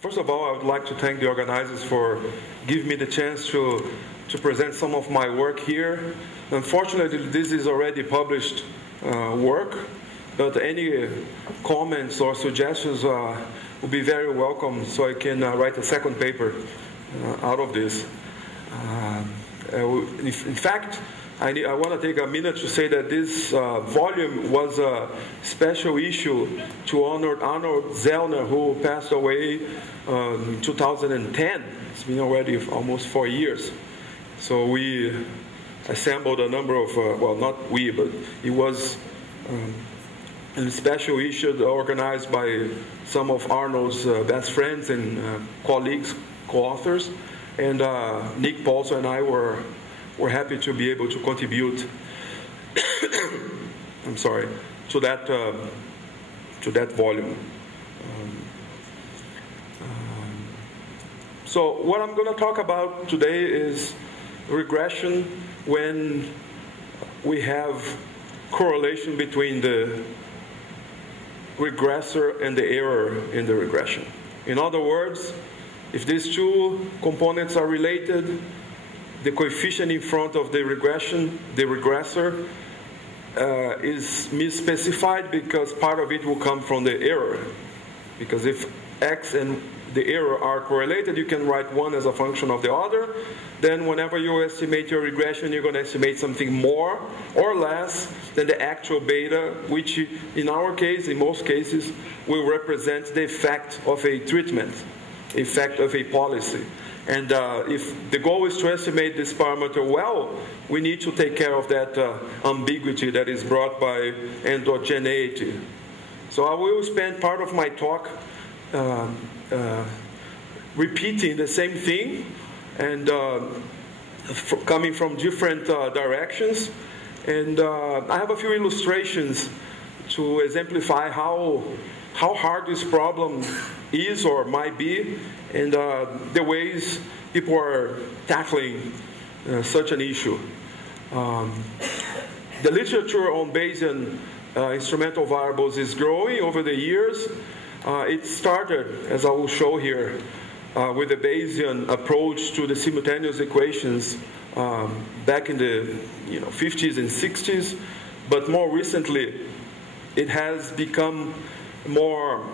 First of all, I would like to thank the organizers for giving me the chance to present some of my work here. Unfortunately, this is already published work, but any comments or suggestions will be very welcome, so I can write a second paper out of this. In fact, I want to take a minute to say that this volume was a special issue to honor Arnold Zellner, who passed away in 2010. It's been already almost 4 years. So we assembled a number of, well, not we, but it was a special issue organized by some of Arnold's best friends and colleagues, co-authors. And Nick Paulson and I were happy to be able to contribute I'm sorry, to that volume. So what I'm going to talk about today is regression when we have correlation between the regressor and the error in the regression. In other words, if these two components are related, the coefficient in front of the regression, the regressor, is misspecified because part of it will come from the error. Because if x and the error are correlated, you can write one as a function of the other. Then whenever you estimate your regression, you're going to estimate something more or less than the actual beta, which in our case, in most cases, will represent the effect of a treatment, effect of a policy. And if the goal is to estimate this parameter well, we need to take care of that ambiguity that is brought by endogeneity. So I will spend part of my talk repeating the same thing and coming from different directions. And I have a few illustrations to exemplify how hard this problem is or might be, and the ways people are tackling such an issue. The literature on Bayesian instrumental variables is growing over the years. It started, as I will show here, with the Bayesian approach to the simultaneous equations back in the 50s and 60s, but more recently it has become more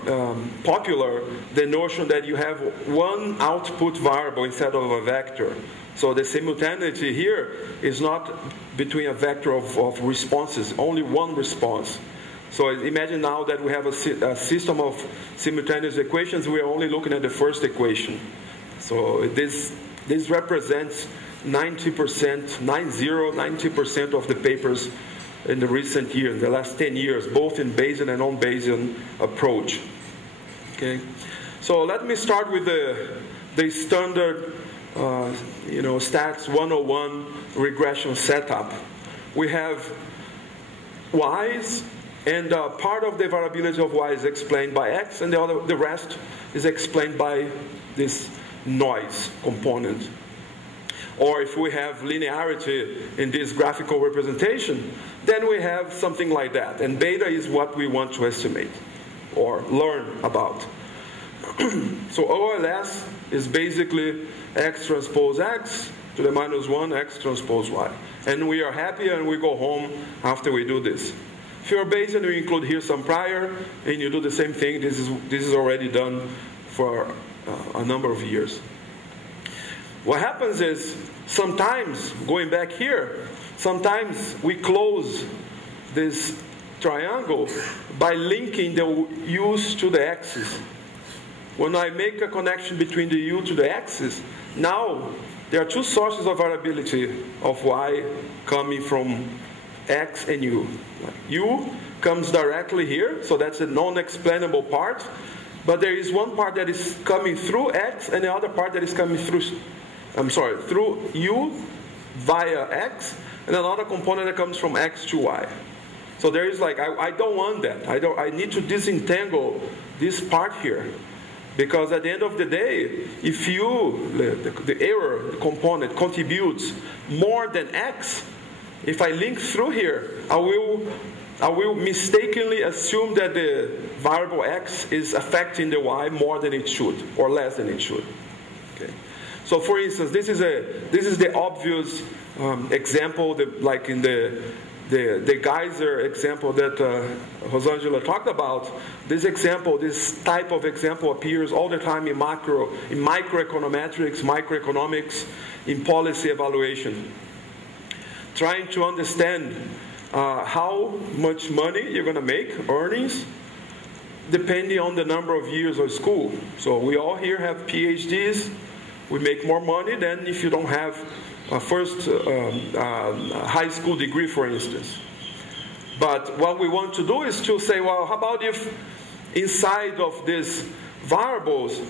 popular, the notion that you have one output variable instead of a vector. So the simultaneity here is not between a vector of responses, only one response. So imagine now that we have a system of simultaneous equations, we are only looking at the first equation. So this represents 90% of the papers in the recent years, the last 10 years, both in Bayesian and non-Bayesian approach. Okay, so let me start with the standard, Stats 101 regression setup. We have y's, and part of the variability of y is explained by x, and the rest is explained by this noise component. Or if we have linearity in this graphical representation, then we have something like that. And beta is what we want to estimate or learn about. So OLS is basically x transpose x to the minus 1 x transpose y. And we are happy and we go home after we do this. If you're Bayesian, we include here some prior, and you do the same thing. This is already done for a number of years. What happens is, sometimes, going back here, sometimes we close this triangle by linking the u's to the x's. When I make a connection between the u to the x's, now there are two sources of variability of y coming from x and u. U comes directly here, so that's a non-explainable part. But there is one part that is coming through x and the other part that is coming through u via x, and another component that comes from x to y. So there is I don't want that. I need to disentangle this part here. Because at the end of the day, if the error component contributes more than x, if I link through here, I will I will mistakenly assume that the variable x is affecting the y more than it should, or less than it should. Okay. So, for instance, this is the obvious example, like in the geyser example that Rosangela talked about. This type of example appears all the time in microeconometrics, microeconomics, in policy evaluation. Trying to understand how much money you're going to make, earnings, depending on the number of years of school. So we all here have PhDs. We make more money than if you don't have a first high school degree, for instance. But what we want to do is to say, well, how about if inside of these variables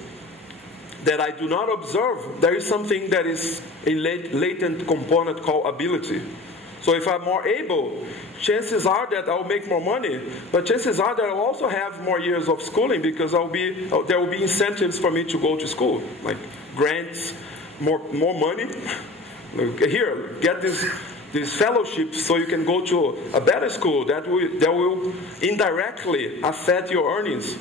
that I do not observe, there is something that is a latent component called ability. So if I'm more able, chances are that I'll make more money, but chances are that I'll also have more years of schooling because there will be incentives for me to go to school, like grants, more money. Here, get these fellowships so you can go to a better school. That will indirectly affect your earnings.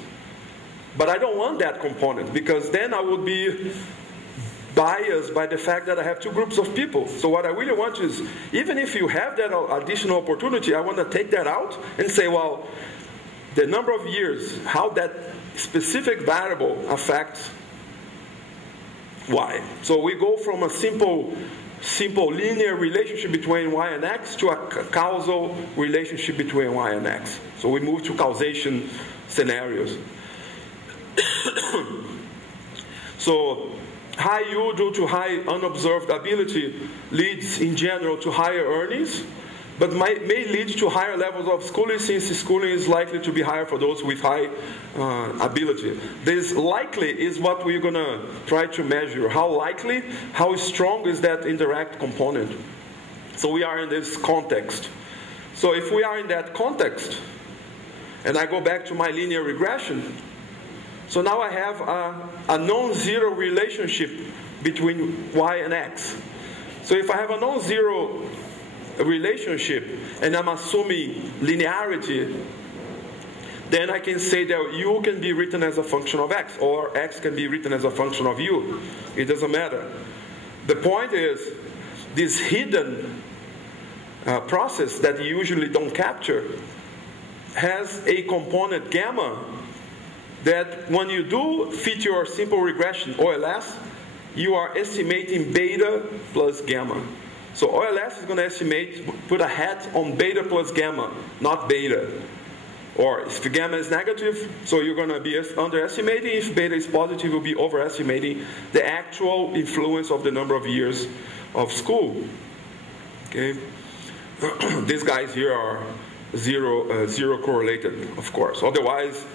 But I don't want that component because then I would be biased by the fact that I have two groups of people. So what I really want is, even if you have that additional opportunity, I want to take that out and say, well, the number of years, how that specific variable affects y. So we go from a simple linear relationship between y and x to a causal relationship between y and x. So we move to causation scenarios. So high U due to high unobserved ability leads in general to higher earnings, but may lead to higher levels of schooling, since schooling is likely to be higher for those with high ability. This likely is what we're going to try to measure. How likely, how strong is that indirect component? So we are in this context. So if we are in that context, and I go back to my linear regression, so now I have a non-zero relationship between y and x. So if I have a non-zero relationship and I'm assuming linearity, then I can say that u can be written as a function of x, or x can be written as a function of u. It doesn't matter. The point is, this hidden process that you usually don't capture has a component gamma that when you do fit your simple regression, OLS, you are estimating beta plus gamma. So OLS is going to estimate, put a hat on beta plus gamma, not beta. Or if the gamma is negative, so you're going to be underestimating. If beta is positive, you'll be overestimating the actual influence of the number of years of school. Okay, these guys here are zero correlated, of course. Otherwise,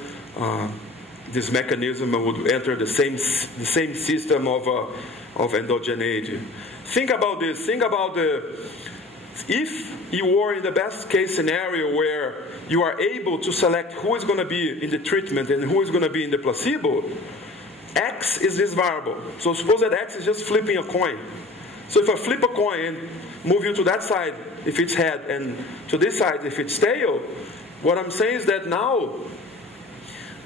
this mechanism would enter the same system of endogeneity. Think about this. Think about if you were in the best case scenario where you are able to select who is going to be in the treatment and who is going to be in the placebo, x is this variable. So suppose that x is just flipping a coin. So if I flip a coin and move you to that side if it's head and to this side if it's tail, what I'm saying is that now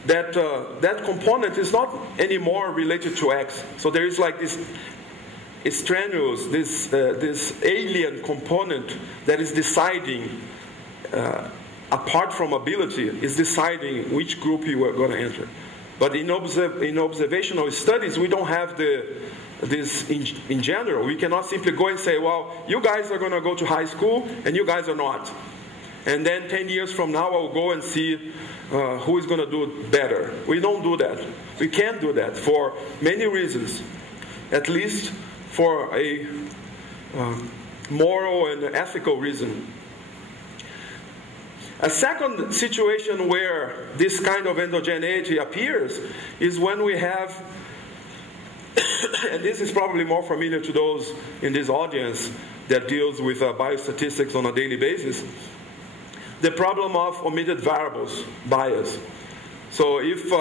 that component is not anymore related to x. So there is like this extraneous, this alien component that is deciding, apart from ability, is deciding which group you are going to enter. But in observational studies, we don't have this in general. We cannot simply go and say, well, you guys are going to go to high school and you guys are not. And then 10 years from now, I'll go and see who is going to do better. We don't do that. We can't do that for many reasons. At least for a moral and ethical reason. A second situation where this kind of endogeneity appears is when we have, and this is probably more familiar to those in this audience that deals with biostatistics on a daily basis, the problem of omitted variables bias. So if,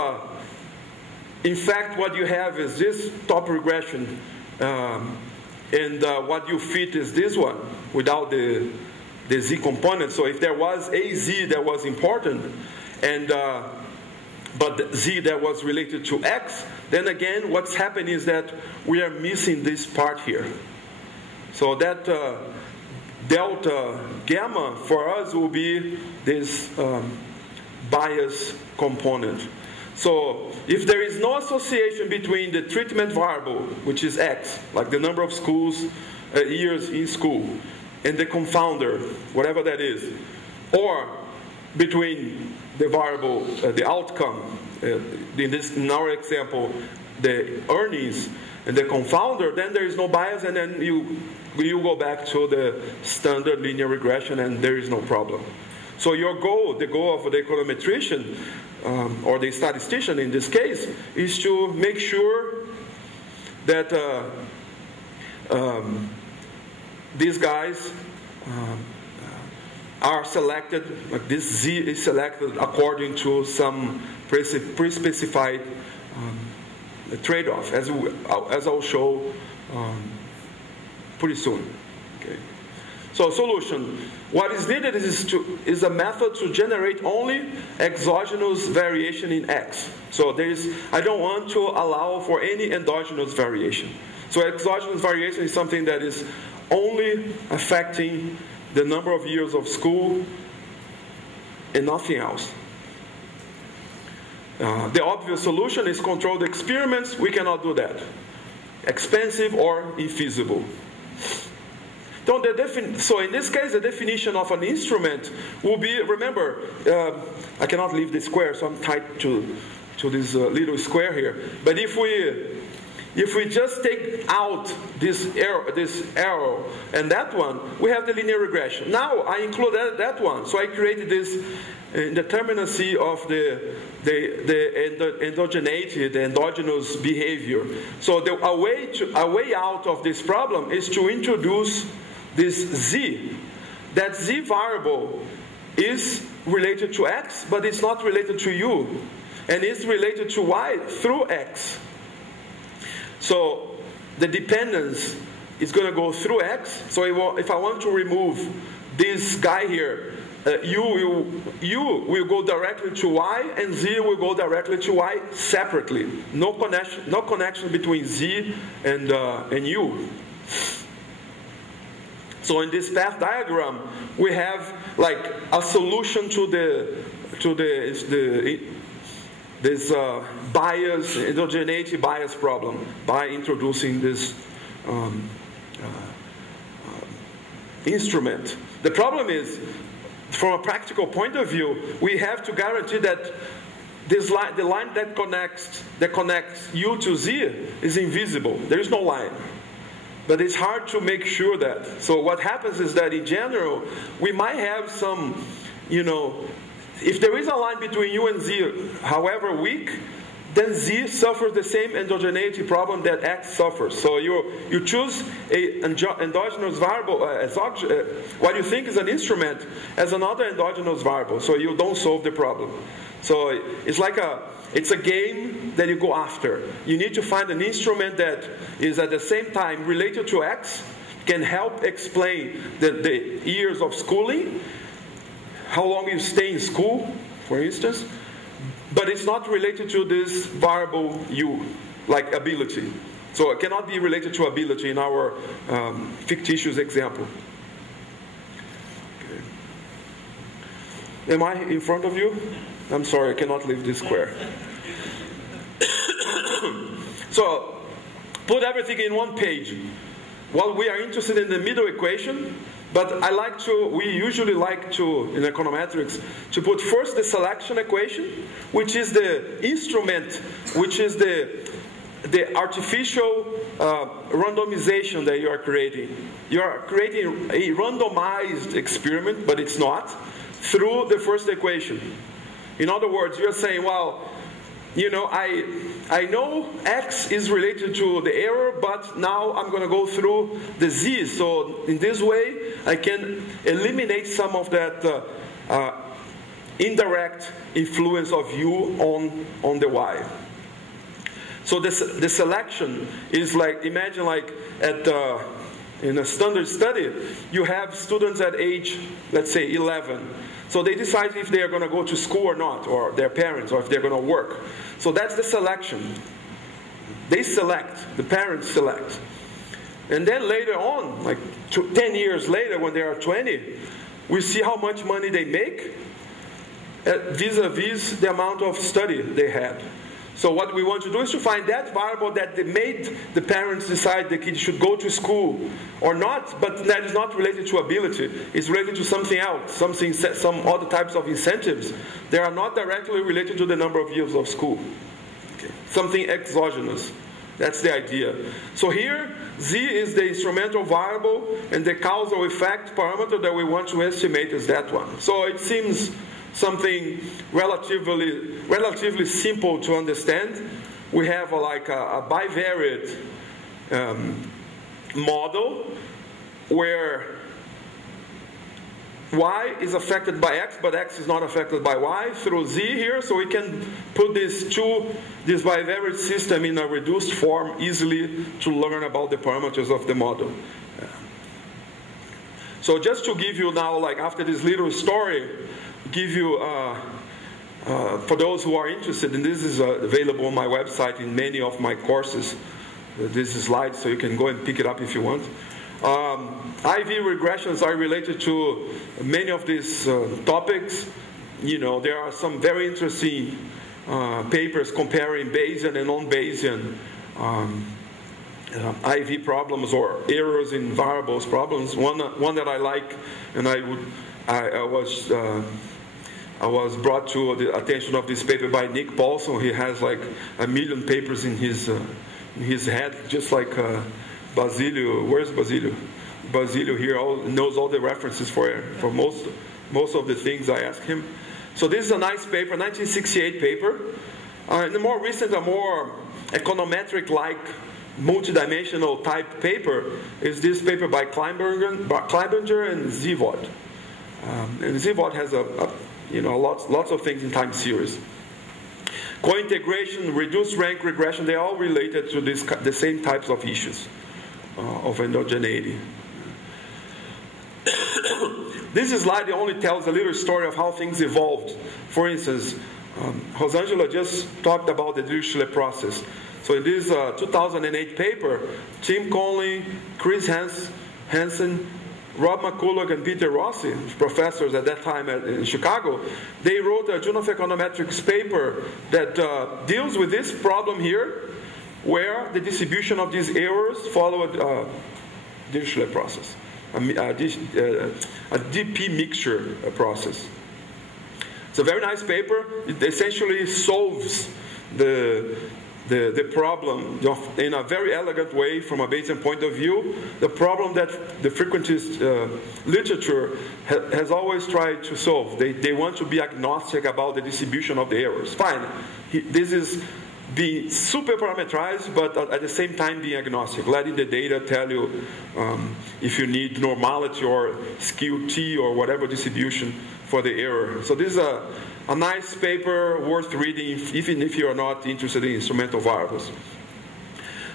in fact, what you have is this top regression, and what you fit is this one without the the z component. So if there was a z that was important, and but the z that was related to x, then again what's happening is that we are missing this part here. So that delta gamma for us will be this bias component. So if there is no association between the treatment variable, which is x, like the number of schools, years in school, and the confounder, whatever that is, or between the variable, the outcome, in our example, the earnings, and the confounder, then there is no bias, and then you go back to the standard linear regression, and there is no problem. So your goal, the goal of the econometrician, or the statistician in this case, is to make sure that these guys are selected, like this z is selected according to some pre-specified trade-off, as I'll show pretty soon. Okay. So solution. What is needed is a method to generate only exogenous variation in x. So I don't want to allow for any endogenous variation. So exogenous variation is something that is only affecting the number of years of school and nothing else. The obvious solution is controlled experiments. We cannot do that. Expensive or infeasible. So in this case, the definition of an instrument will be, remember, I cannot leave the square, so I'm tied to this little square here. But if we just take out this arrow and that one, we have the linear regression. Now I include that one, so I created this indeterminacy of the endogeneity, the endogenous behavior. So a way out of this problem is to introduce this z. That z variable is related to x, but it's not related to u, and it's related to y through x. So the dependence is going to go through x. So if I want to remove this guy here, u will go directly to y, and z will go directly to y separately. No connection between z and u. So in this path diagram, we have like a solution to this bias, endogeneity bias problem by introducing this instrument. The problem is, from a practical point of view, we have to guarantee that this line, the line that connects u to z, is invisible. There is no line. But it's hard to make sure that. So what happens is that in general, we might have some, if there is a line between u and z, however weak, then z suffers the same endogeneity problem that x suffers. So you choose an endogenous variable, what you think is an instrument, as another endogenous variable. So you don't solve the problem. So it's a game that you go after. You need to find an instrument that is at the same time related to x, can help explain the years of schooling, how long you stay in school, for instance, but it's not related to this variable u, like ability. So it cannot be related to ability in our fictitious example. Okay. Am I in front of you? I'm sorry, I cannot leave this square. So, put everything in one page. Well, we are interested in the middle equation, but we usually like to, in econometrics, to put first the selection equation, which is the instrument, which is the artificial randomization that you are creating. You are creating a randomized experiment, but it's not, through the first equation. In other words, you're saying, well, I know x is related to the error, but now I'm going to go through the z. So in this way, I can eliminate some of that indirect influence of u on the y. So the selection is like, imagine like at In a standard study, you have students at age, let's say, 11. So they decide if they are going to go to school or not, or their parents, or if they're going to work. So that's the selection. They select, the parents select. And then later on, like 10 years later, when they are 20, we see how much money they make vis-a-vis the amount of study they had. So what we want to do is to find that variable that made the parents decide the kid should go to school or not, but that is not related to ability. It's related to something else, some other types of incentives. They are not directly related to the number of years of school. Okay. Something exogenous. That's the idea. So here, Z is the instrumental variable, and the causal effect parameter that we want to estimate is that one. So it seems something relatively simple to understand. We have a bivariate model where y is affected by x, but x is not affected by y through z here. So we can put this bivariate system in a reduced form easily to learn about the parameters of the model. So just to give you now, like after this little story, give you, for those who are interested, and this is available on my website in many of my courses, this is slides, so you can go and pick it up if you want. IV regressions are related to many of these topics. You know, there are some very interesting papers comparing Bayesian and non-Bayesian IV problems or errors in variables problems. One that I like, and I was brought to the attention of this paper by Nick Paulson. He has like 1 million papers in his head, just like Basilio. Where's Basilio? Basilio here knows all the references for most of the things I asked him. So this is a nice paper, 1968 paper. And the more recent, a more econometric-like, multidimensional type paper is this paper by Kleibinger and Zivot. And Zivot has lots of things in time series. Co-integration, reduced rank regression, they're all related to the same types of issues of endogeneity. This slide only tells a little story of how things evolved. For instance, Rosangela just talked about the Dushala process. So in this 2008 paper, Tim Conley, Chris Hansen, Rob McCulloch, and Peter Rossi, professors at that time in Chicago, they wrote a Journal of Econometrics paper that deals with this problem here, where the distribution of these errors followed Dushala process, a DP mixture process. It's a very nice paper. It essentially solves the problem in a very elegant way from a Bayesian point of view. The problem that the frequentist literature has always tried to solve. They want to be agnostic about the distribution of the errors. Fine. This is being super parameterized, but at the same time being agnostic, letting the data tell you if you need normality or skew t or whatever distribution for the error. So this is a nice paper worth reading, even if you are not interested in instrumental variables.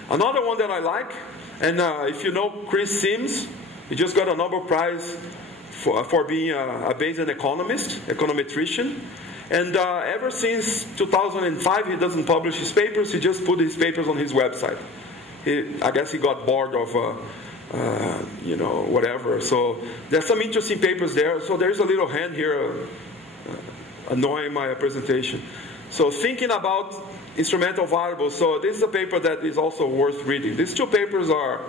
Another one that I like, and if you know Chris Sims, he just got a Nobel Prize for being a Bayesian econometrician. And ever since 2005, he doesn't publish his papers. He just put his papers on his website. I guess he got bored of, whatever. So there's some interesting papers there. So there's a little hand here annoying my presentation. So thinking about instrumental variables. So this is a paper that is also worth reading. These two papers are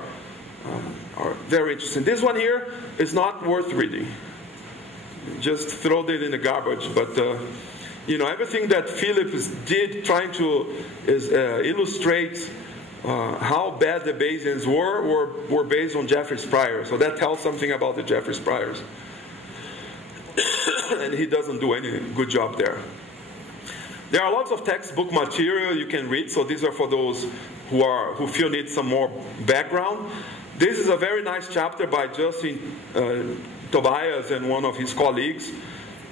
very interesting. This one here is not worth reading. Just throw it in the garbage. But everything that Philip did trying to illustrate how bad the Bayesians were based on Jeffrey's priors. So that tells something about the Jeffrey's priors. And he doesn't do any good job there. There are lots of textbook material you can read. So these are for those who feel need some more background. This is a very nice chapter by Justin Tobias and one of his colleagues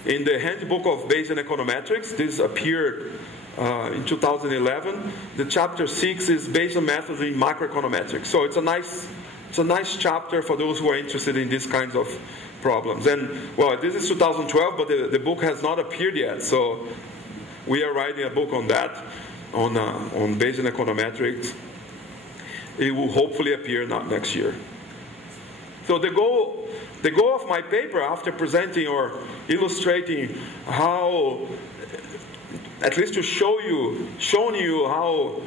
in the Handbook of Bayesian Econometrics. This appeared in 2011. The chapter 6 is Bayesian methods in macroeconometrics. So it's a nice it's a nice chapter for those who are interested in these kinds of problems. And, well, this is 2012, but the book has not appeared yet. So we are writing a book on that, on Bayesian econometrics. It will hopefully appear next year. So the goal of my paper, after presenting or illustrating how, at least to showing you how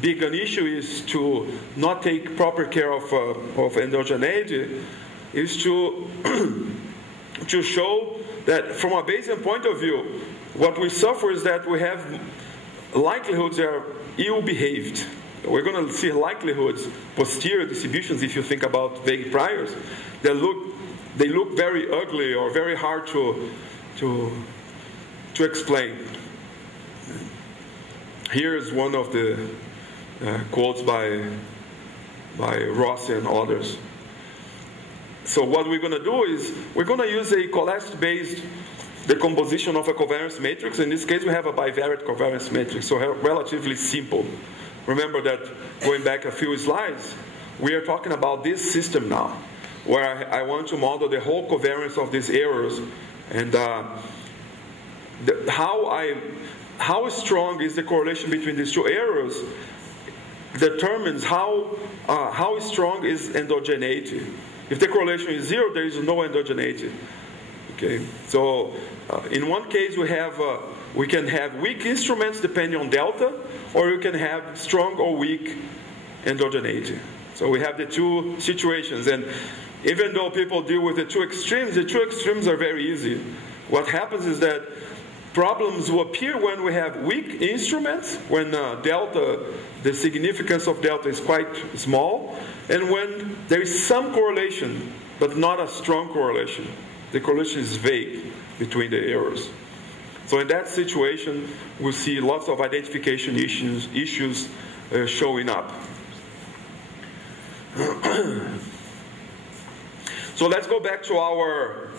big an issue is to not take proper care of endogeneity, is to to show that from a Bayesian point of view, what we suffer is that we have likelihoods that are ill-behaved. We're going to see likelihoods, posterior distributions, if you think about vague priors, they look very ugly or very hard to explain. Here's one of the quotes by Rossi and others. So what we're going to do is we're going to use a collapse-based decomposition of a covariance matrix. In this case, we have a bivariate covariance matrix, so relatively simple. Remember that going back a few slides, we are talking about this system now, where I want to model the whole covariance of these errors, and how strong is the correlation between these two errors determines how strong is endogeneity. If the correlation is 0, there is no endogeneity. Okay, so in one case we can have weak instruments depending on delta, or you can have strong or weak endogeneity. So we have the two situations, and even though people deal with the two extremes are very easy. What happens is that problems will appear when we have weak instruments, when the significance of delta is quite small, and when there is some correlation, but not a strong correlation. The correlation is vague between the errors. So in that situation, we'll see lots of identification issues showing up. So let's go back to our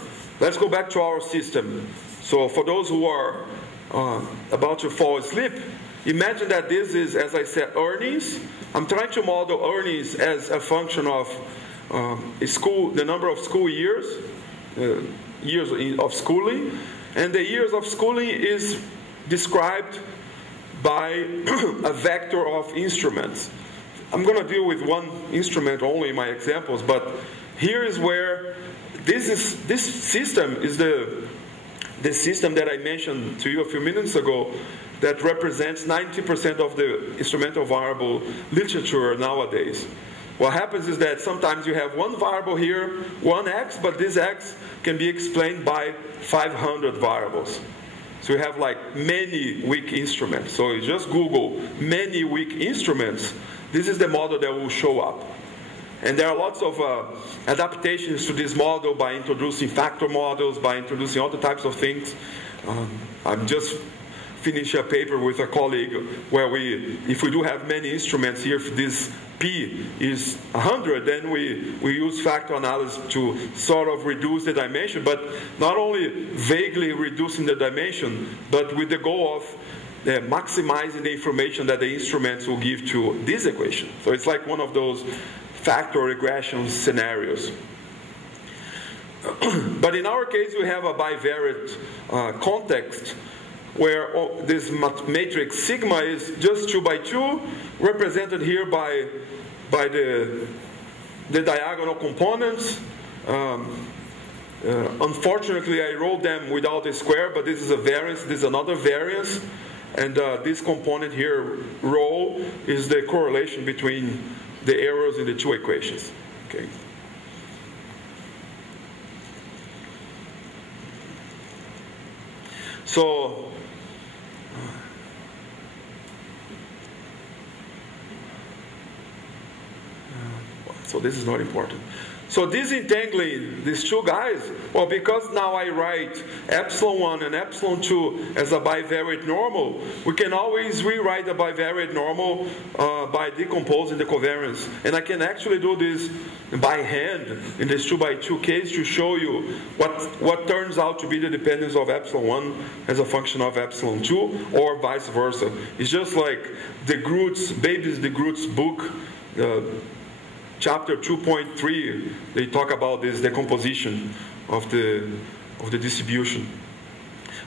system. So for those who are about to fall asleep, imagine that this is, as I said, earnings. I'm trying to model earnings as a function of the number of school years, years of schooling, and the years of schooling is described by a vector of instruments. I'm going to deal with one instrument only in my examples, but here is where this system is the system that I mentioned to you a few minutes ago that represents 90% of the instrumental variable literature nowadays. What happens is that sometimes you have one variable here, one x, but this x can be explained by 500 variables. So you have like many weak instruments. So you just Google many weak instruments. This is the model that will show up. And there are lots of adaptations to this model by introducing factor models, by introducing other types of things. I'm just finishing a paper with a colleague where if we do have many instruments here, if this P is 100, then we use factor analysis to sort of reduce the dimension, but not only vaguely reducing the dimension, but with the goal of maximizing the information that the instruments will give to this equation. So it's like one of those factor regression scenarios. But in our case, we have a bivariate context where this matrix sigma is just 2 by 2, represented here by the diagonal components. Unfortunately, I wrote them without a square, but this is a variance, this is another variance, and this component here, rho, is the correlation between the errors in the two equations. Okay. So this is not important. So this entangling these two guys, well, because now I write epsilon 1 and epsilon 2 as a bivariate normal, we can always rewrite the bivariate normal by decomposing the covariance. And I can actually do this by hand in this 2 by 2 case to show you what turns out to be the dependence of epsilon 1 as a function of epsilon 2, or vice versa. It's just like de Groot's, Baby's de Groot's book, chapter 2.3, they talk about this decomposition of the distribution.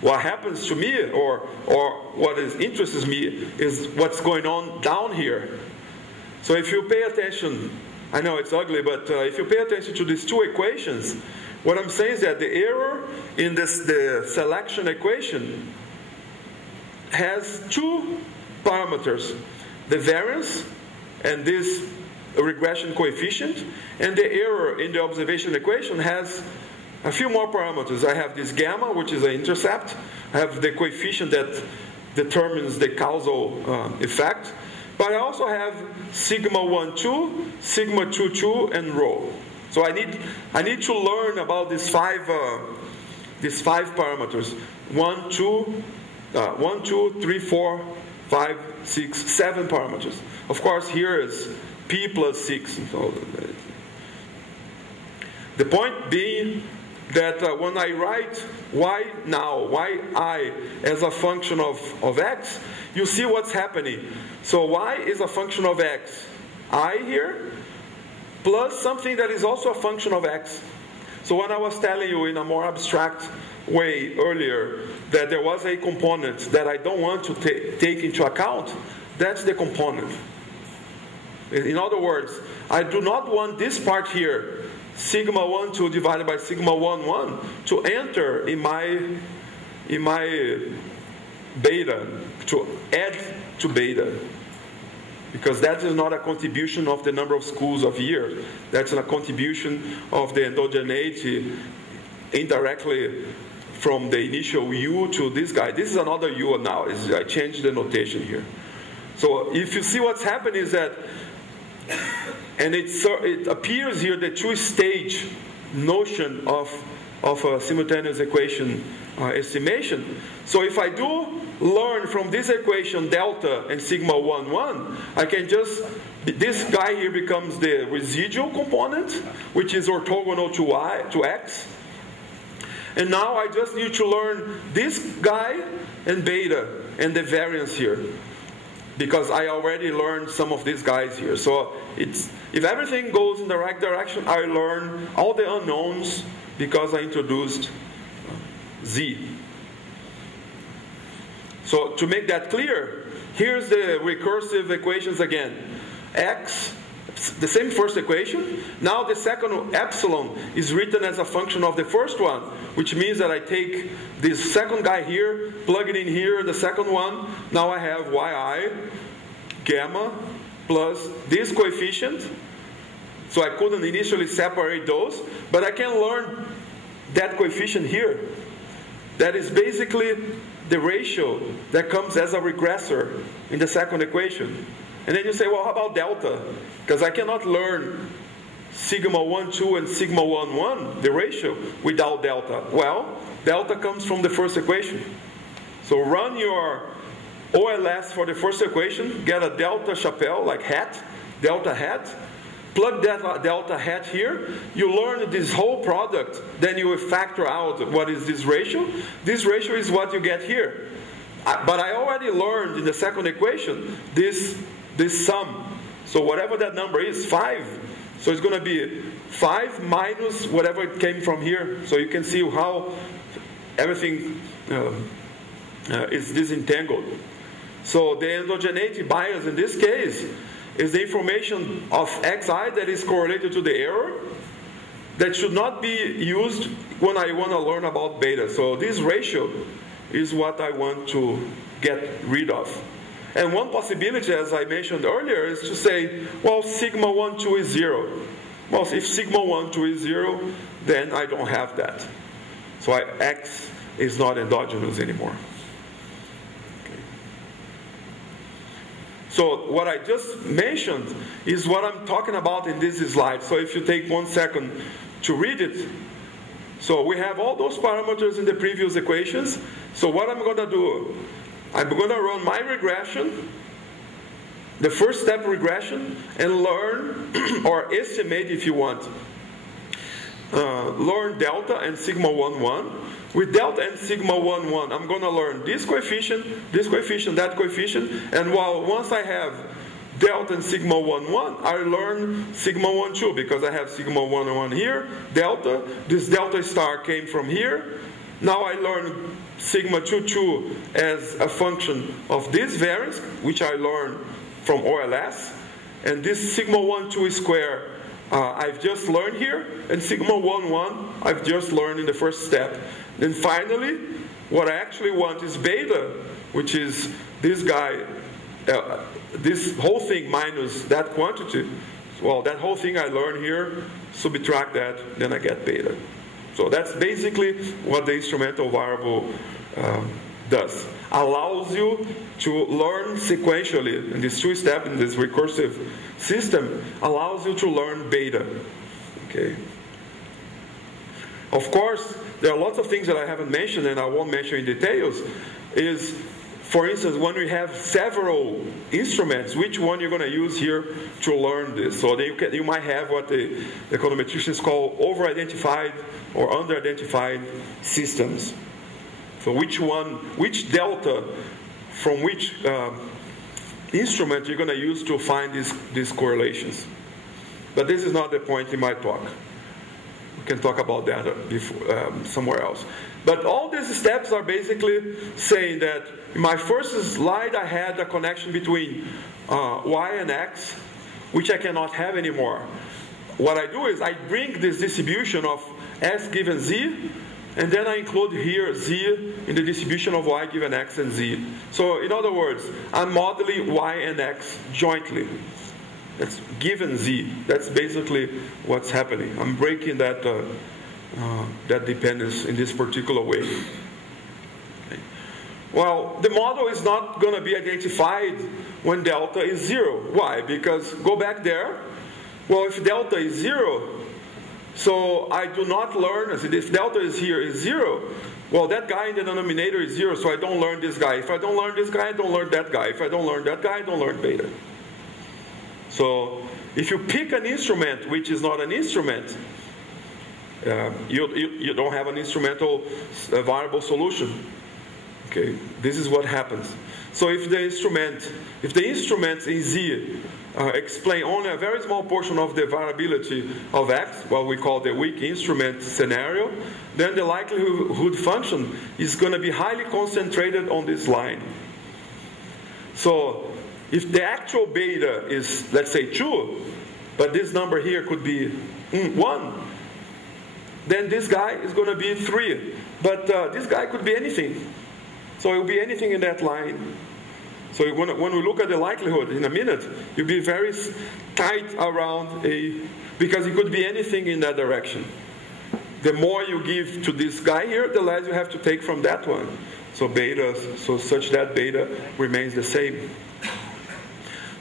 What happens to me, or what interests me, is what's going on down here. So if you pay attention, I know it's ugly, but if you pay attention to these two equations, what I'm saying is that the error in the selection equation has two parameters: the variance and this regression coefficient, and the error in the observation equation has a few more parameters. I have this gamma, which is an intercept. I have the coefficient that determines the causal effect. But I also have sigma 1, 2, sigma 2, 2, and rho. So I need to learn about these five parameters. 1, 2, 3, 4, 5, 6, 7 parameters. Of course, here is p plus 6. So the point being that when I write yi as a function of x, you see what's happening. So y is a function of x, I here, plus something that is also a function of x. So when I was telling you in a more abstract way earlier that there was a component that I don't want to take into account, that's the component. In other words, I do not want this part here, sigma 1, 2 divided by sigma 1, 1, to enter in my beta, to add to beta. Because that is not a contribution of the number of schools of years. That's a contribution of the endogeneity indirectly from the initial u to this guy. This is another u now. I changed the notation here. So if you see what's happening is that, and it appears here the two-stage notion of a simultaneous equation estimation. So if I do learn from this equation delta and sigma 1, 1, I can just, this guy here becomes the residual component, which is orthogonal to x. And now I just need to learn this guy and beta and the variance here, because I already learned some of these guys here. So if everything goes in the right direction, I learn all the unknowns because I introduced z. So to make that clear, here's the recursive equations again. X, the same first equation. Now the second epsilon is written as a function of the first one, which means that I take this second guy here, plug it in here, the second one. Now I have yi gamma plus this coefficient. So I couldn't initially separate those, but I can learn that coefficient here. That is basically the ratio that comes as a regressor in the second equation. And then you say, well, how about delta? Because I cannot learn sigma 1, 2 and sigma 1, 1, the ratio, without delta. Well, delta comes from the first equation. So run your OLS for the first equation, get a delta chapelle, like hat, delta hat, plug that delta hat here, you learn this whole product, then you will factor out what is this ratio. This ratio is what you get here. But I already learned in the second equation this sum. So whatever that number is, 5. So it's going to be 5 minus whatever it came from here. So you can see how everything is disentangled. So the endogeneity bias in this case is the information of xi that is correlated to the error that should not be used when I want to learn about beta. So this ratio is what I want to get rid of. And one possibility, as I mentioned earlier, is to say, well, sigma 1, 2 is 0. Well, if sigma 1, 2 is 0, then I don't have that. So x is not endogenous anymore. So what I just mentioned is what I'm talking about in this slide. So if you take 1 second to read it. So we have all those parameters in the previous equations. So what I'm going to do, I'm going to run my regression, the first step regression, and learn, or estimate if you want, learn delta and sigma 1, 1. With delta and sigma 1, 1, I'm going to learn this coefficient, that coefficient, and once I have delta and sigma 1, 1, I learn sigma 1, 2, because I have sigma 1, 1 here, delta. This delta star came from here. Now I learn sigma 2, 2 as a function of this variance, which I learned from OLS. And this sigma 1, 2 square, I've just learned here. And sigma 1, 1, I've just learned in the first step. Then finally, what I actually want is beta, which is this guy, this whole thing minus that quantity. Well, that whole thing I learned here, subtract that, then I get beta. So that's basically what the instrumental variable does. Allows you to learn sequentially, in this two-step, in this recursive system, allows you to learn beta. Okay. Of course, there are lots of things that I haven't mentioned and I won't mention in details, is, for instance, when we have several instruments, which one you're going to use here to learn this? So you might have what the econometricians call over-identified or under-identified systems. So which delta from which instrument you're going to use to find these correlations. But this is not the point in my talk. We can talk about that before, somewhere else. But all these steps are basically saying that in my first slide I had a connection between y and x, which I cannot have anymore. What I do is I bring this distribution of s given z, and then I include here z in the distribution of y given x and z. So in other words, I'm modeling y and x jointly. That's given z. That's basically what's happening. I'm breaking that dependence in this particular way. Okay. Well, the model is not going to be identified when delta is 0. Why? Because go back there. Well, if delta is 0, so I do not learn, if delta is here is 0, well, that guy in the denominator is 0, so I don't learn this guy. If I don't learn this guy, I don't learn that guy. If I don't learn that guy, I don't learn beta. So if you pick an instrument which is not an instrument, you don't have an instrumental variable solution. Okay, this is what happens. So if the instruments in Z explain only a very small portion of the variability of X, what we call the weak instrument scenario, then the likelihood function is going to be highly concentrated on this line. So if the actual beta is, let's say, 2, but this number here could be 1, then this guy is going to be 3. But this guy could be anything. So it will be anything in that line. So when we look at the likelihood in a minute, you'll be very tight around because it could be anything in that direction. The more you give to this guy here, the less you have to take from that one. So such that beta remains the same.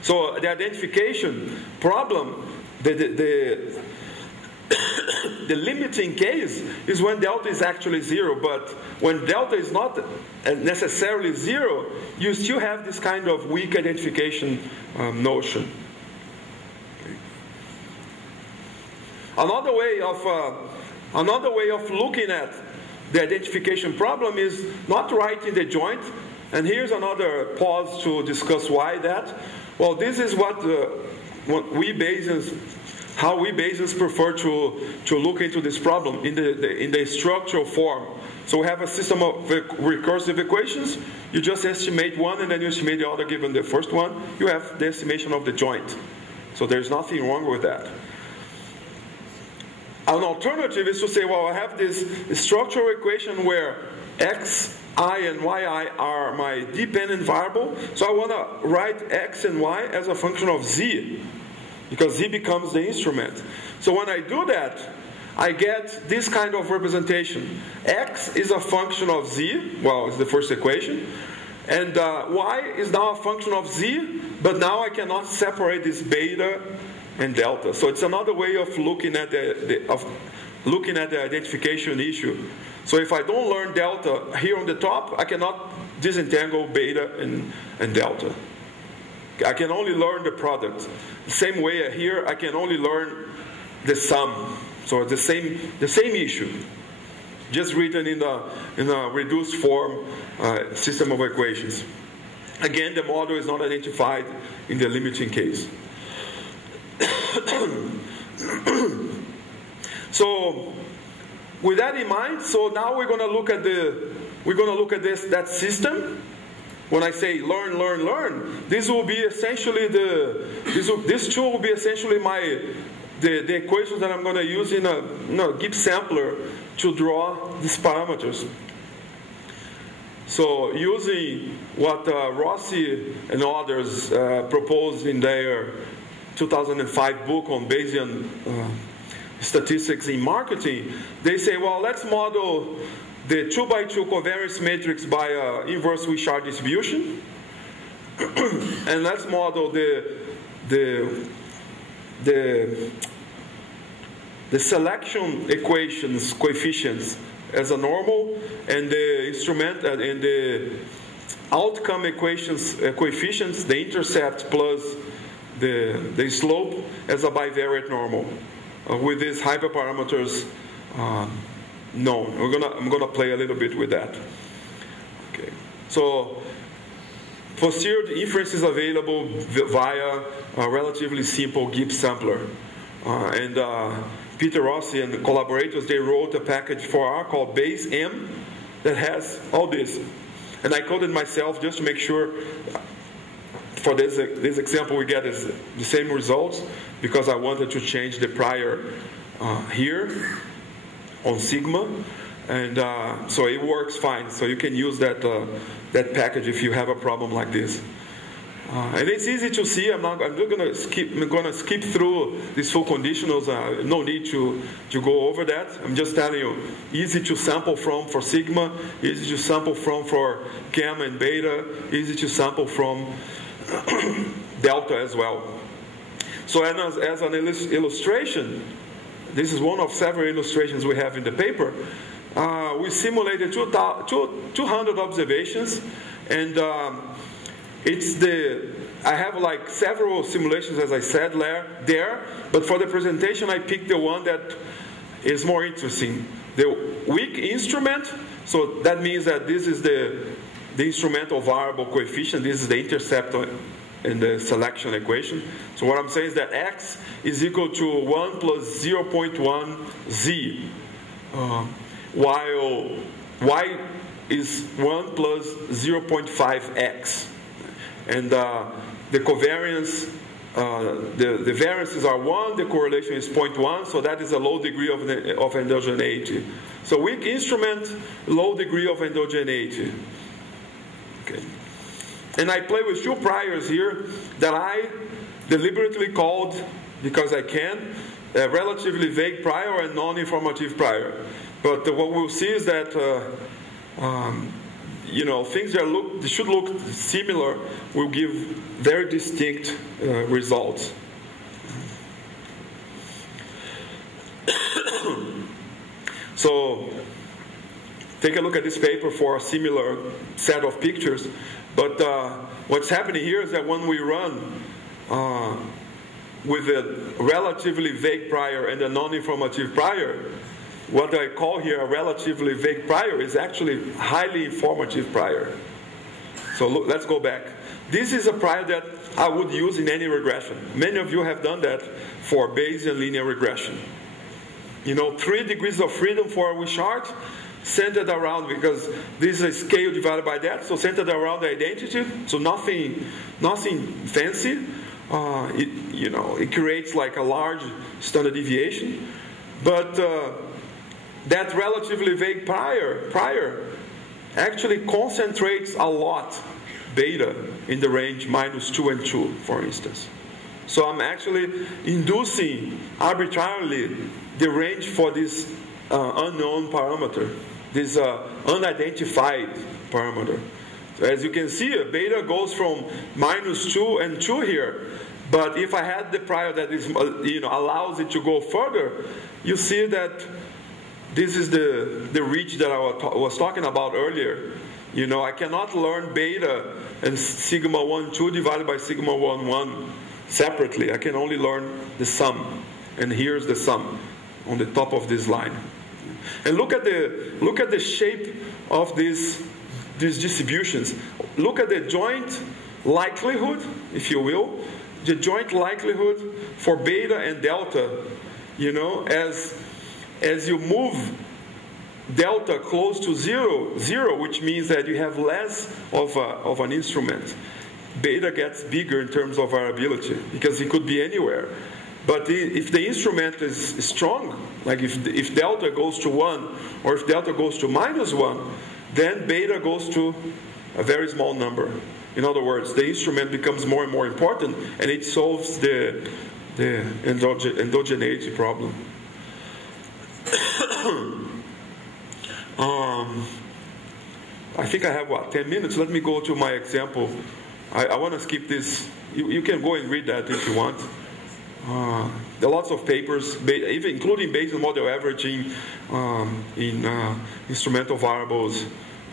So the identification problem, the limiting case is when delta is actually 0, but when delta is not necessarily 0, you still have this kind of weak identification notion. Okay. Another way of looking at the identification problem is not writing the joint. And here's another pause to discuss why that. Well, this is what we Bayesians, how we Bayesians prefer to look into this problem in the structural form. So we have a system of recursive equations. You just estimate one and then you estimate the other given the first one. You have the estimation of the joint. So there's nothing wrong with that. An alternative is to say, well, I have this structural equation where x, I, and yi are my dependent variable. So I want to write x and y as a function of z, because z becomes the instrument. So when I do that, I get this kind of representation. X is a function of z, well, it's the first equation. And y is now a function of z, but now I cannot separate this beta and delta. So it's another way of looking at the identification issue. So if I don't learn delta here on the top, I cannot disentangle beta and delta. I can only learn the product. The same way here, I can only learn the sum. So it's the same issue, just written in a reduced form system of equations. again, the model is not identified in the limiting case. So, with that in mind, so now we're going to look at that system. When I say learn, learn, learn, this will be essentially this tool will be essentially the equations that I'm going to use in a GIP sampler to draw these parameters. So using what Rossi and others proposed in their 2005 book on Bayesian statistics in marketing, they say, well, let's model the 2x2 covariance matrix by inverse Wishart distribution, and let's model the selection equations coefficients as a normal, and the instrument and the outcome equations coefficients, the intercept plus the slope, as a bivariate normal with these hyperparameters known. I'm gonna play a little bit with that. Okay, so posterior inference is available via a relatively simple GIP sampler, and Peter Rossi and collaborators, they wrote a package for R called Bayesian that has all this, and I coded myself just to make sure. For this example, we get the same results because I wanted to change the prior here on sigma, and so it works fine. So you can use that package if you have a problem like this. And it's easy to see. I'm going to skip through these full conditionals. No need to go over that. I'm just telling you, easy to sample from for sigma, easy to sample from for gamma and beta, easy to sample from delta as well. So as an illustration, this is one of several illustrations we have in the paper. We simulated 200 observations, and I have like several simulations, as I said there, but for the presentation I picked the one that is more interesting. The weak instrument, so that means that this is the instrumental variable coefficient, this is the intercept in the selection equation. So what I'm saying is that x is equal to 1 plus 0.1 z, while y is 1 plus 0.5 x. And the covariance, the variances are 1, the correlation is 0.1, so that is a low degree of endogeneity. So weak instrument, low degree of endogeneity. Okay. And I play with two priors here that I deliberately called, because I can, a relatively vague prior and non-informative prior. But what we'll see is that things that should look similar will give very distinct results. So take a look at this paper for a similar set of pictures. But what's happening here is that when we run with a relatively vague prior and a non-informative prior, what I call here a relatively vague prior is actually highly informative prior. So look, let's go back. This is a prior that I would use in any regression. Many of you have done that for Bayesian linear regression. 3 degrees of freedom for Wishart, centered around, because this is a scale divided by that, so centered around the identity, so nothing fancy. It creates like a large standard deviation, but that relatively vague prior actually concentrates a lot beta in the range -2 and 2, for instance. So I'm actually inducing arbitrarily the range for this unknown parameter, this unidentified parameter. So as you can see, beta goes from -2 and 2 here. But if I had the prior that is, allows it to go further, you see that this is the reach that I was talking about earlier. I cannot learn beta and sigma 1, 2 divided by sigma 1, 1 separately. I can only learn the sum. And here's the sum on the top of this line. And look at the shape of this these distributions. Look at the joint likelihood, if you will, the joint likelihood for beta and delta, you know, as you move delta close to zero, which means that you have less of an instrument. Beta gets bigger in terms of variability because it could be anywhere. But if the instrument is strong, like if delta goes to 1 or if delta goes to -1, then beta goes to a very small number. In other words, the instrument becomes more and more important, and it solves the endogeneity problem. I think I have, 10 minutes? Let me go to my example. I want to skip this. You can go and read that if you want. There are lots of papers, even including Bayesian model averaging in instrumental variables,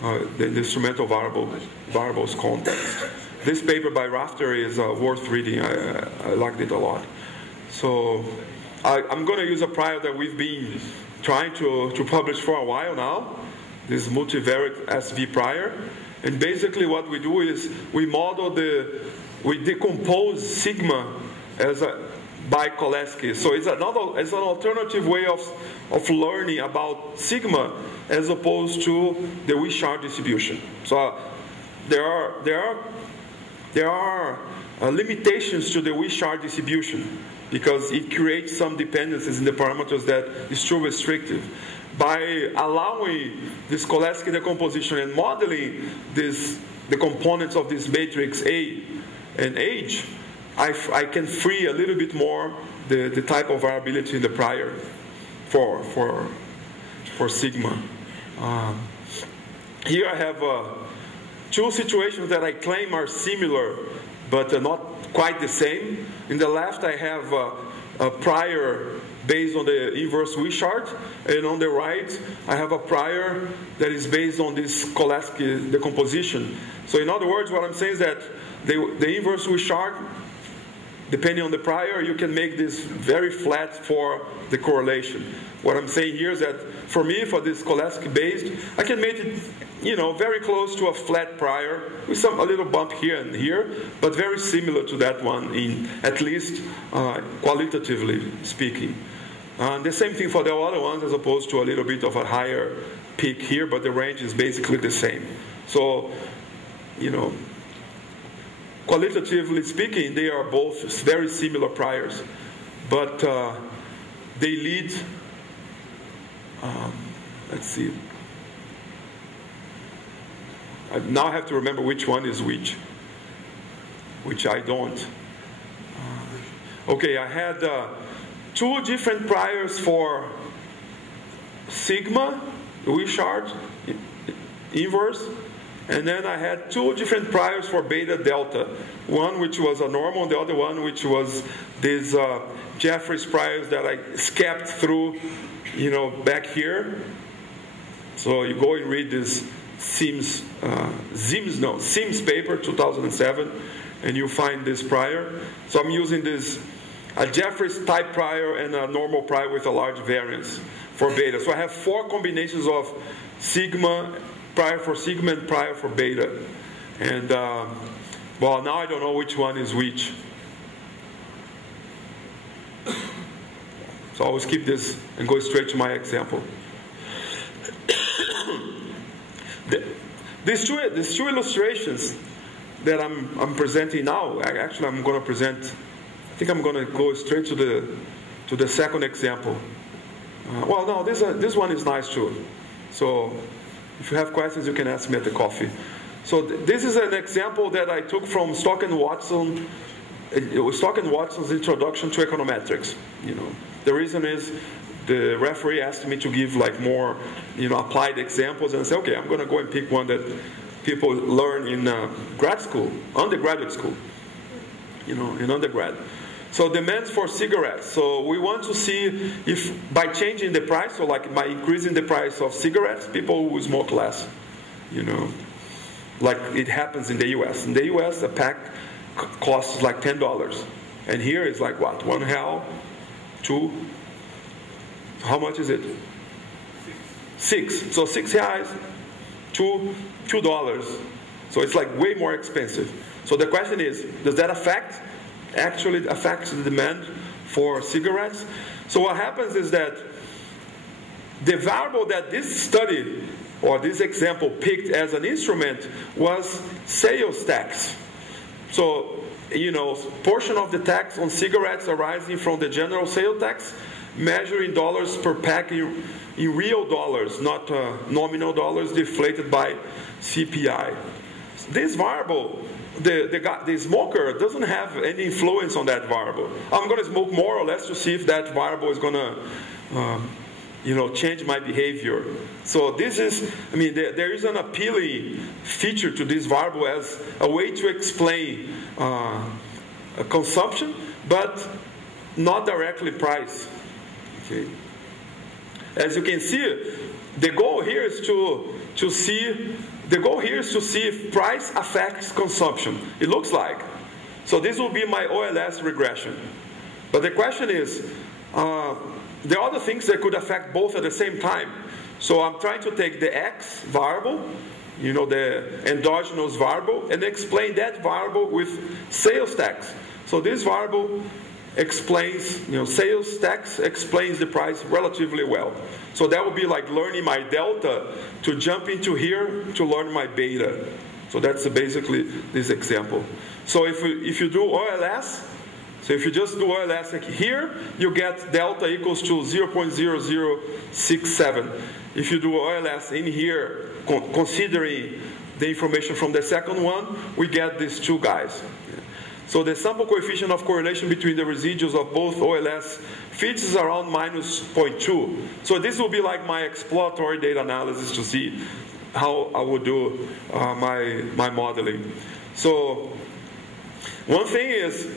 the instrumental variables context. This paper by Rafter is worth reading. I liked it a lot. So I'm going to use a prior that we've been trying to publish for a while now, this multivariate SV prior. And basically what we do is we decompose sigma by Koleski. So it's an alternative way of learning about sigma as opposed to the Wishart distribution. So there are limitations to the Wishart distribution because it creates some dependencies in the parameters that is too restrictive. By allowing this Koleski decomposition and modeling the components of this matrix A and H, I can free a little bit more the type of variability in the prior for sigma. Here I have two situations that I claim are similar but not quite the same. In the left I have a prior based on the inverse Wishart, and on the right I have a prior that is based on this Koleski decomposition. So in other words, what I'm saying is that the inverse Wishart, depending on the prior, you can make this very flat for the correlation. What I'm saying here is that for me, for this Koleski based, I can make it, very close to a flat prior with a little bump here and here, but very similar to that one in at least qualitatively speaking. The same thing for the other ones, as opposed to a little bit of a higher peak here, but the range is basically the same. So, qualitatively speaking, they are both very similar priors, but they lead. Let's see. Now I have to remember which one is which I don't. Okay, I had two different priors for sigma, Wishart, inverse, and then I had two different priors for beta delta. One which was a normal, and the other one which was this Jeffreys priors that I skepped through, back here. So you go and read this Sims paper, 2007, and you find this prior. So I'm using this a Jeffreys type prior and a normal prior with a large variance for beta. So I have four combinations of sigma, prior for sigma and prior for beta. And now I don't know which one is which. So I will skip this and go straight to my example. These two illustrations that I'm presenting now, actually I'm going to present. I think I'm going to go straight to the second example. This one is nice too. So if you have questions, you can ask me at the coffee. So this is an example that I took from Stock and Watson. Stock and Watson's Introduction to Econometrics. The reason is the referee asked me to give more, applied examples, and I said, okay, I'm going to go and pick one that people learn in grad school, undergraduate school, in undergrad. So demands for cigarettes. So we want to see if by changing the price, or by increasing the price of cigarettes, people will smoke less, like it happens in the US. In the US, a pack costs $10. And here it's what? £1, 2. How much is it? 6. So 6 reais, 2 $2. So it's like way more expensive. So the question is, does that actually affect the demand for cigarettes? So what happens is that the variable that this study or this example picked as an instrument was sales tax. So, portion of the tax on cigarettes arising from the general sales tax, measuring dollars per pack in real dollars, not nominal dollars, deflated by CPI. This variable, the smoker doesn't have any influence on that variable. I'm going to smoke more or less to see if that variable is going to change my behavior. So this is, there is an appealing feature to this variable as a way to explain consumption, but not directly price. Okay. As you can see, the goal here is to see if price affects consumption. It looks like. So this will be my OLS regression. But the question is, there are other things that could affect both at the same time. So I'm trying to take the X variable, the endogenous variable, and explain that variable with sales tax. So this variable explains, sales tax explains the price relatively well. So that would be like learning my delta to jump into here to learn my beta. So that's basically this example. So if you do OLS, so if you just do OLS here, you get delta equals to 0.0067. If you do OLS in here, considering the information from the second one, we get these two guys. So the sample coefficient of correlation between the residuals of both OLS fits is around -0.2. So this will be like my exploratory data analysis to see how I would do my modeling. So one thing is,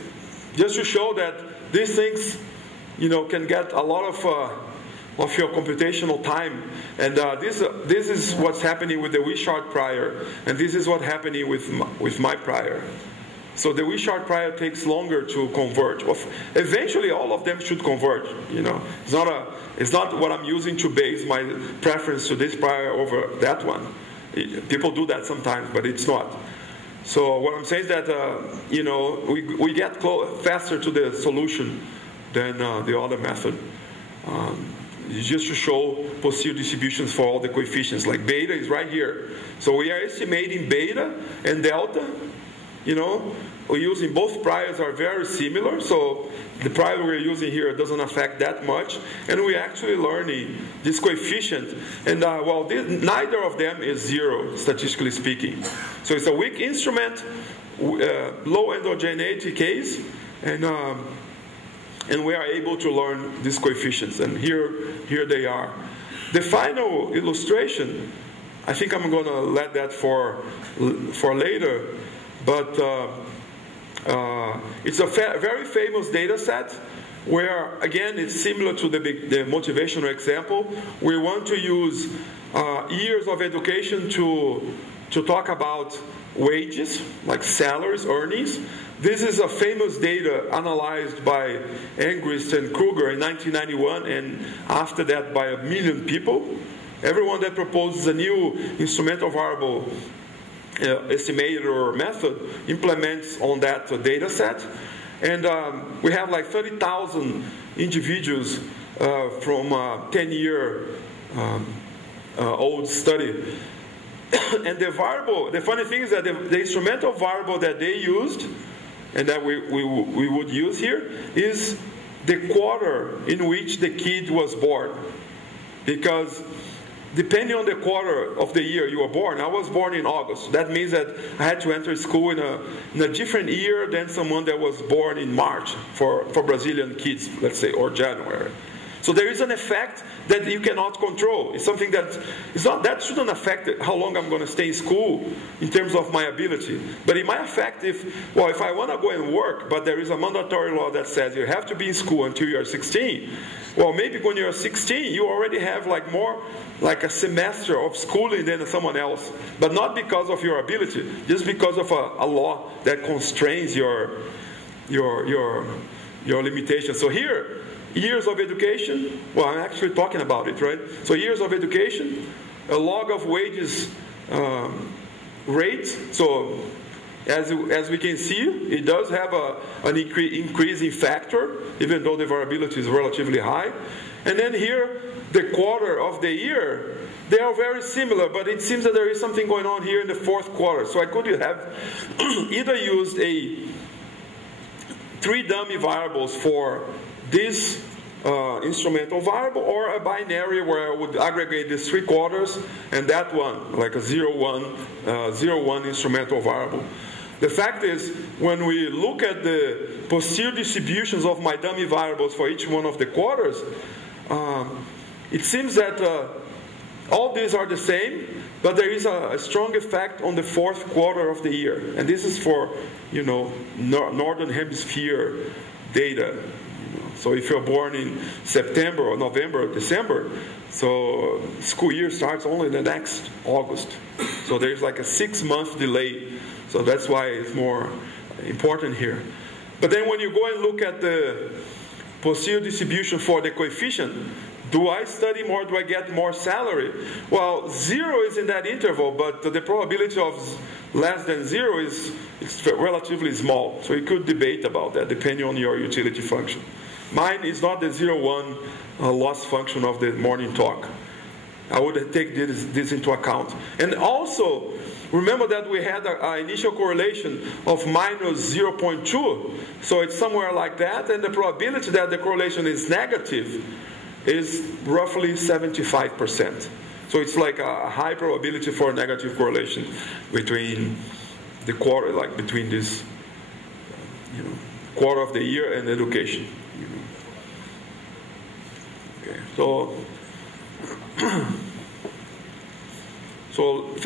just to show that these things, can get a lot of your computational time, and this is what's happening with the Wishart prior, and this is what's happening with my prior. So the Wishart prior takes longer to convert. Eventually, all of them should convert. It's not what I'm using to base my preference to this prior over that one. People do that sometimes, but it's not. So what I'm saying is that we get faster to the solution than the other method. It's just to show posterior distributions for all the coefficients. Like beta is right here. So we are estimating beta and delta. We're using both priors are very similar. So the prior we're using here doesn't affect that much. And we're actually learning this coefficient. And neither of them is 0, statistically speaking. So it's a weak instrument, low endogeneity case. And we are able to learn these coefficients. And here they are. The final illustration, I think I'm going to let that for later. But it's a very famous data set where, again, it's similar to the motivational example. We want to use years of education to talk about wages, like salaries, earnings. This is a famous data analyzed by Engrist and Kruger in 1991, and after that by 1 million people. Everyone that proposes a new instrumental variable estimator method implements on that data set. And we have like 30,000 individuals from a 10-year old study. And the funny thing is that the instrumental variable that they used and that we would use here is the quarter in which the kid was born. Because depending on the quarter of the year you were born, I was born in August. That means that I had to enter school in a different year than someone that was born in March for Brazilian kids, let's say, or January. So there is an effect that you cannot control. It's something that shouldn't affect how long I'm going to stay in school in terms of my ability. But it might affect if I want to go and work, but there is a mandatory law that says you have to be in school until you're 16. Well, maybe when you're 16, you already have more like a semester of schooling than someone else. But not because of your ability, just because of a law that constrains your limitations. So here, years of education, I'm actually talking about it, right? So years of education, a log of wages rate. So as we can see, it does have an increasing factor, even though the variability is relatively high. And then here, the quarter of the year, they are very similar, but it seems that there is something going on here in the fourth quarter. So I could have either used 3 dummy variables for this instrumental variable, or a binary where I would aggregate these 3 quarters and that one, like a 0-1 instrumental variable. The fact is, when we look at the posterior distributions of my dummy variables for each one of the quarters, it seems that all these are the same, but there is a strong effect on the fourth quarter of the year. And this is for, Northern Hemisphere data. So if you're born in September or November or December, so school year starts only the next August. So there's like a 6-month delay. So that's why it's more important here. But then when you go and look at the posterior distribution for the coefficient, do I study more? Do I get more salary? Well, 0 is in that interval, but the probability of less than 0 is relatively small. So you could debate about that, depending on your utility function. Mine is not the 0-1 loss function of the morning talk. I would take this into account. And also, remember that we had an initial correlation of minus 0.2. So it's somewhere like that, and the probability that the correlation is negative is roughly 75%. So it's like a high probability for a negative correlation between the quarter, like between this quarter of the year and education. Okay, so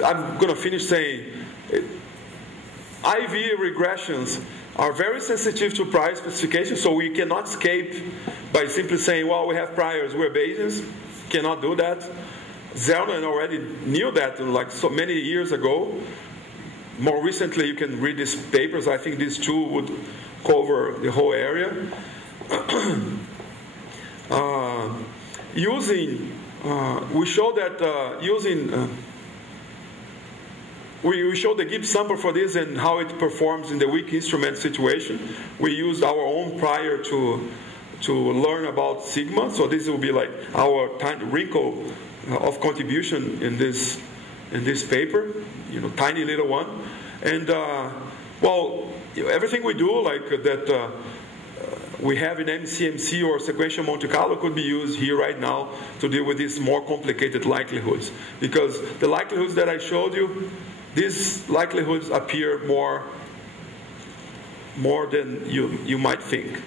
I'm going to finish saying IV regressions are very sensitive to prior specification, so we cannot escape by simply saying, well, we have priors, we're Bayesians. Cannot do that. Zeldin already knew that like so many years ago. More recently, you can read these papers. I think these 2 would cover the whole area. We show that we showed the Gibbs sample for this and how it performs in the weak instrument situation. We used our own prior to learn about sigma. So this will be like our tiny wrinkle of contribution in this paper, tiny little one. And everything we do like that we have in MCMC or sequential Monte Carlo could be used here right now to deal with these more complicated likelihoods. Because the likelihoods that I showed you, these likelihoods appear more than you might think.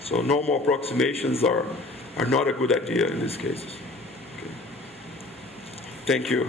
So normal approximations are not a good idea in these cases. Okay. Thank you.